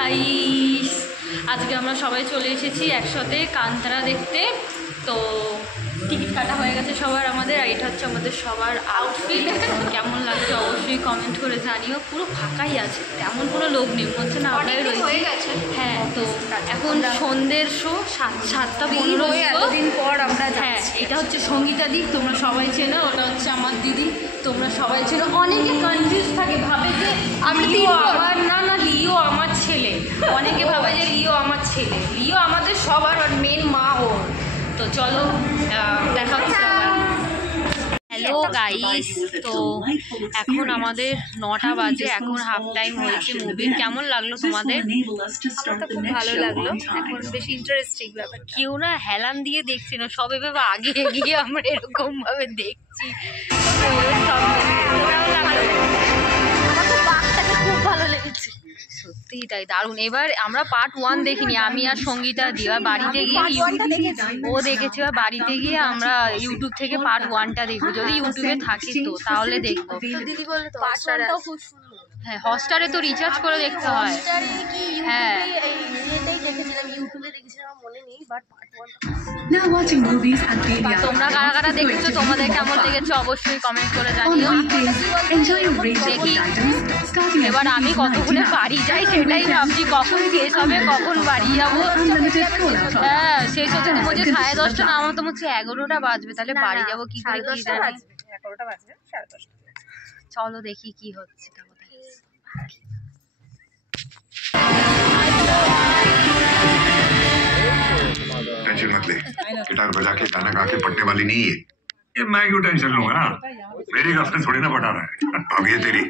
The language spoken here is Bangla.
গাইস, আজকে আমরা সবাই চলে এসেছি একসাথে কান্তারা দেখতে। তো টিকিট কাটা হয়ে গেছে সবার আমাদের, আর এটা হচ্ছে আমাদের সবার আউটফিট। কেমন লাগছে অবশ্যই কমেন্ট করে জানিও। পুরো ফাঁকাই আছে, তেমন কোনো লোক নেই, মনে হচ্ছে না আমরাই রয়ে গেছে। হ্যাঁ, তো এখন সন্ধ্যের শো 7:15 দিন পর আমরা। হ্যাঁ, এটা হচ্ছে সঙ্গীতা দিক, তোমরা সবাই চেনো। ওটা হচ্ছে আমার দিদি, তোমরা সবাই চেনো। অনেকে কনফিউজ থাকে, ভাবে যে আমি লিও আমার না লিও আমার ছেলে। অনেকে ভাবে যে লিও আমার ছেলে, লিও আমাদের সবার, আর মেন মা ওর। তো চলো দেখা হচ্ছে। হ্যালো গাইস, তো এখন আমাদের 9টা বাজে, এখন হাফ টাইম হয়েছে মুভির। কেমন লাগলো তোমাদের? খুব ভালো লাগলো, এখন বেশ ইন্টারেস্টিং ব্যাপার। কেউ না হেলান দিয়ে দেখছি না, সবে ভেবে আগে এগিয়ে আমরা এরকম ভাবে দেখছি। খুব ভালো লেগেছে, সত্যিই তাই, দারুণ। এবার আমরা পার্ট 1 দেখিনি, আমি আর সঙ্গীতা দি। আর বাড়িতে গিয়ে ও দেখেছি, আর বাড়িতে গিয়ে আমরা ইউটিউব থেকে পার্ট 1টা দেখবো, যদি ইউটিউবে থাকে তো, তাহলে দেখবো। দিদি বললো তো পার্ট 1টাও খুব সুন্দর। হ্যাঁ, হটস্টারে তো রিচার্জ করে দেখতে হয়। হ্যাঁ, দেখেছিলাম, ইউটিউবে দেখেছিলাম, মনে নেই। বাট তোমরা কারা কারা দেখেছো, তোমাদের কেমন লেগেছে অবশ্যই কমেন্ট করে জানিও। দেখি এবার আমি কতক্ষণে বাড়ি যাই সেটাই ভাবছি, কখন শেষ হবে, কখন বাড়ি যাবো। হ্যাঁ, শেষ হচ্ছে তো বলছে 10:30 না, আমার তো হচ্ছে 11টা বাজবে। তাহলে বাড়ি যাবো কি করে, কি জানি। 11টা বাজবে, 10:30। চলো দেখি কি হচ্ছে। टेंशन मत ले, गिटार बजा के गाना गा के पटने वाली नहीं है ये। मैं क्यों टेंशन लूंगा ना, मेरी गर्लफ्रेंड थोड़ी ना पटा रहा है। अब ये तेरी